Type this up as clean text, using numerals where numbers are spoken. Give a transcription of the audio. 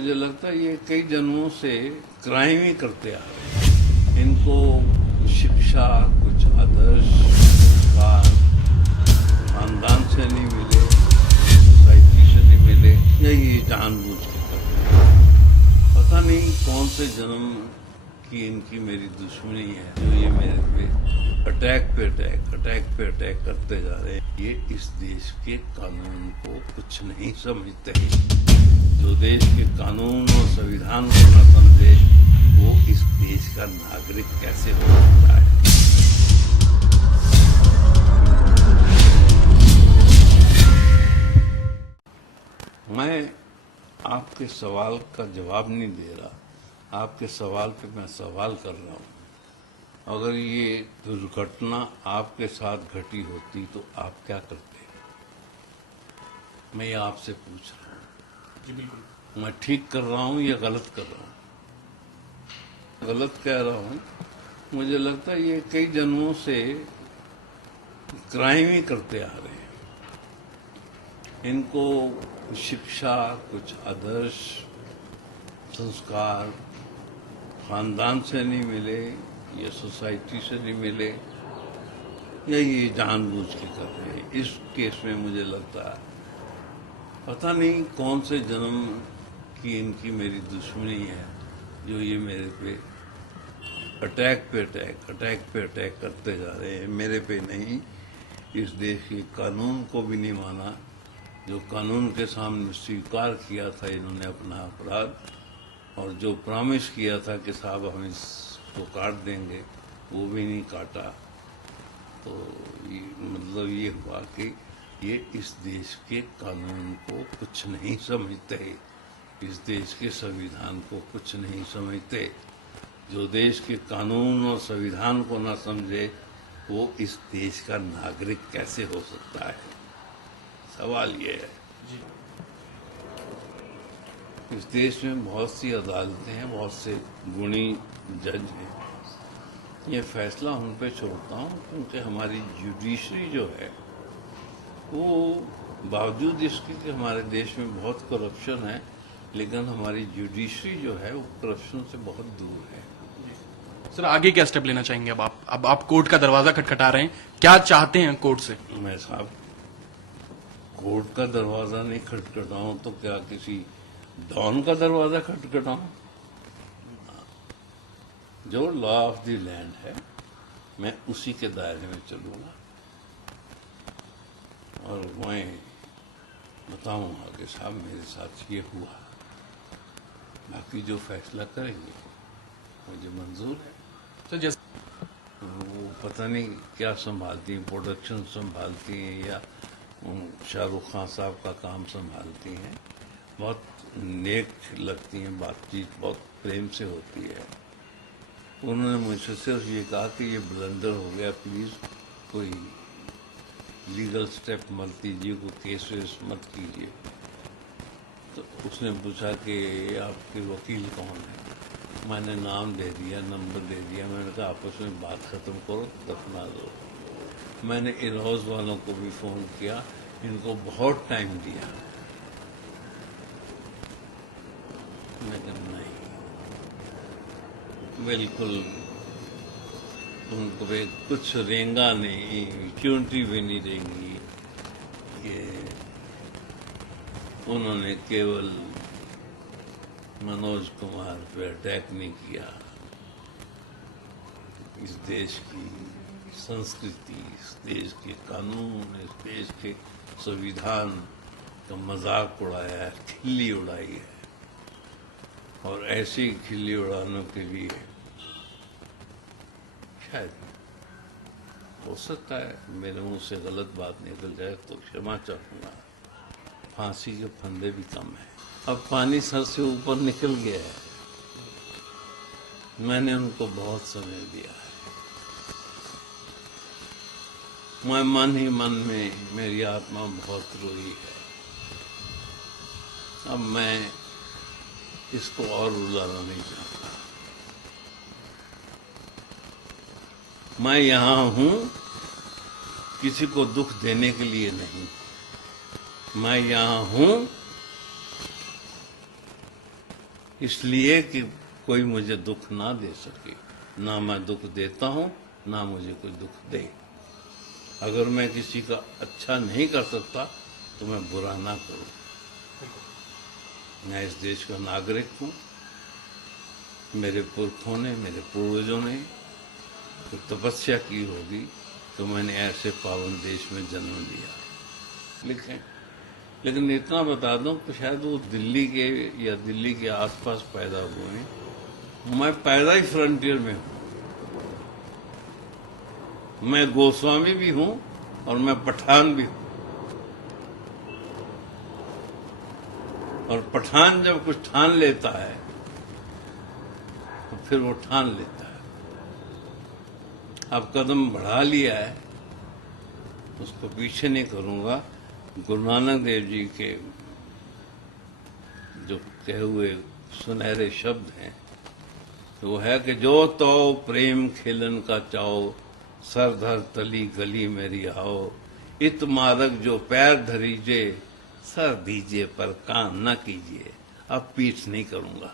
मुझे लगता है ये कई जन्मों से क्राइम ही करते आ रहे हैं। इनको शिक्षा, कुछ आदर्श, संस्कार खानदान से नहीं मिले, सोसाइटी से नहीं मिले, या ये जानबूझ के करते हैं। पता नहीं कौन से जन्म की इनकी मेरी दुश्मनी है जो ये मेरे पे अटैक पे अटैक करते जा रहे हैं। ये इस देश के कानून को कुछ नहीं समझते हैं। जो देश के कानून और संविधान को न समझे वो इस देश का नागरिक कैसे हो सकता है। मैं आपके सवाल का जवाब नहीं दे रहा, आपके सवाल पे मैं सवाल कर रहा हूं। अगर ये दुर्घटना आपके साथ घटी होती तो आप क्या करते? मैं ये आपसे पूछ रहा हूं। जी बिल्कुल। मैं ठीक कर रहा हूं या गलत कर रहा हूं? गलत कह रहा हूं। मुझे लगता है ये कई जन्मों से क्राइम ही करते आ रहे हैं। इनको शिक्षा, कुछ आदर्श, संस्कार खानदान से नहीं मिले, या सोसाइटी से नहीं मिले, या ये जानबूझ के कर रहे हैं। इस केस में मुझे लगता है पता नहीं कौन से जन्म की इनकी मेरी दुश्मनी है जो ये मेरे पे अटैक पे अटैक करते जा रहे हैं। मेरे पे नहीं, इस देश के कानून को भी नहीं माना। जो कानून के सामने स्वीकार किया था इन्होंने अपना अपराध, और जो प्रॉमिस किया था कि साहब हम इसको काट देंगे, वो भी नहीं काटा। तो मतलब ये हुआ कि ये इस देश के कानून को कुछ नहीं समझते, इस देश के संविधान को कुछ नहीं समझते। जो देश के कानून और संविधान को ना समझे वो इस देश का नागरिक कैसे हो सकता है? सवाल ये है। इस देश में बहुत सी अदालतें हैं, बहुत से गुणी जज हैं। ये फैसला उन पे छोड़ता हूँ क्योंकि हमारी जुडिशरी जो है वो बावजूद इसके कि हमारे देश में बहुत करप्शन है, लेकिन हमारी जुडिशरी जो है वो करप्शन से बहुत दूर है। सर आगे क्या स्टेप लेना चाहेंगे अब आप कोर्ट का दरवाजा खटखटा रहे हैं, क्या चाहते हैं कोर्ट से? मैं साहब कोर्ट का दरवाजा नहीं खटखटाऊं तो क्या किसी डॉन का दरवाजा खटखटाऊं? जो लॉ ऑफ द लैंड है मैं उसी के दायरे में चलूंगा और मैं बताऊंगा कि साहब मेरे साथ ये हुआ। बाकी जो फैसला करेंगे मुझे मंजूर है। सर जैसे वो पता नहीं क्या संभालती हैं, प्रोडक्शन संभालती हैं या शाहरुख खान साहब का काम संभालती हैं। बहुत नेक लगती हैं, बातचीत बहुत प्रेम से होती है। उन्होंने मुझसे सिर्फ ये कहा कि ये ब्लंडर हो गया, प्लीज कोई लीगल स्टेप मत लीजिए, कोई केस वेस मत कीजिए। तो उसने पूछा कि आपके वकील कौन है? मैंने नाम दे दिया, नंबर दे दिया। मैंने कहा आपस में बात खत्म करो, दफना दो। मैंने इरोज वालों को भी फोन किया, इनको बहुत टाइम दिया, लेकिन नहीं, बिल्कुल उनको भी कुछ रेंगा नहीं, इम्यूनिटी भी नहीं देंगी। ये उन्होंने केवल मनोज कुमार पे अटैक नहीं किया, इस देश की संस्कृति, इस देश के कानून, इस देश के संविधान का मजाक उड़ाया है, खिल्ली उड़ाई है। और ऐसी खिल्ली उड़ाने के लिए शायद हो सकता है मेरे मुंह से गलत बात निकल जाए तो क्षमा चाहूंगा। फांसी के फंदे भी कम है। अब पानी सर से ऊपर निकल गया है। मैंने उनको बहुत समय दिया है। मैं मन ही मन में, मेरी आत्मा बहुत रोई है। अब मैं इसको और रुलाना नहीं चाहता। मैं यहां हूं किसी को दुख देने के लिए नहीं। मैं यहां हूं इसलिए कि कोई मुझे दुख ना दे सके। ना मैं दुख देता हूं, ना मुझे कोई दुख दे। अगर मैं किसी का अच्छा नहीं कर सकता तो मैं बुरा ना करूं। मैं इस देश का नागरिक हूं। मेरे पुरखों ने, मेरे पूर्वजों ने तो तपस्या की होगी तो मैंने ऐसे पावन देश में जन्म लिया। लेकिन इतना बता दूं कि शायद वो दिल्ली के या दिल्ली के आसपास पैदा हुए हैं। मैं पैदा ही फ्रंटियर में हूं। मैं गोस्वामी भी हूं और मैं पठान भी हूं। और पठान जब कुछ ठान लेता है तो फिर वो ठान लेता है। अब कदम बढ़ा लिया है, उसको पीछे नहीं करूंगा। गुरु नानक देव जी के जो कहे हुए सुनहरे शब्द हैं वो है कि जो तो प्रेम खेलन का चाओ, सरधर तली गली मेरी आओ, इत मार्ग जो पैर धरीजे, सर दीजिए पर काम न कीजिए। अब पीठ नहीं करूंगा।